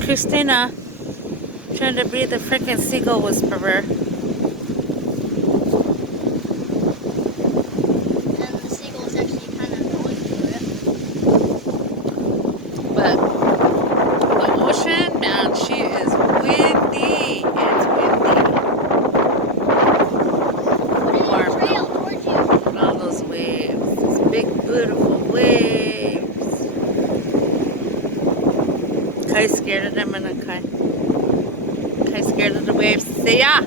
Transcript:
Christina trying to be the freaking seagull whisperer. And the seagull is actually kind of annoying to it. But the ocean, man, she is windy. It's windy. Put it in Warm the trail though. towards you. All those waves. Those big, beautiful waves. Kai's scared of them, and Kai scared of the waves. Say yeah.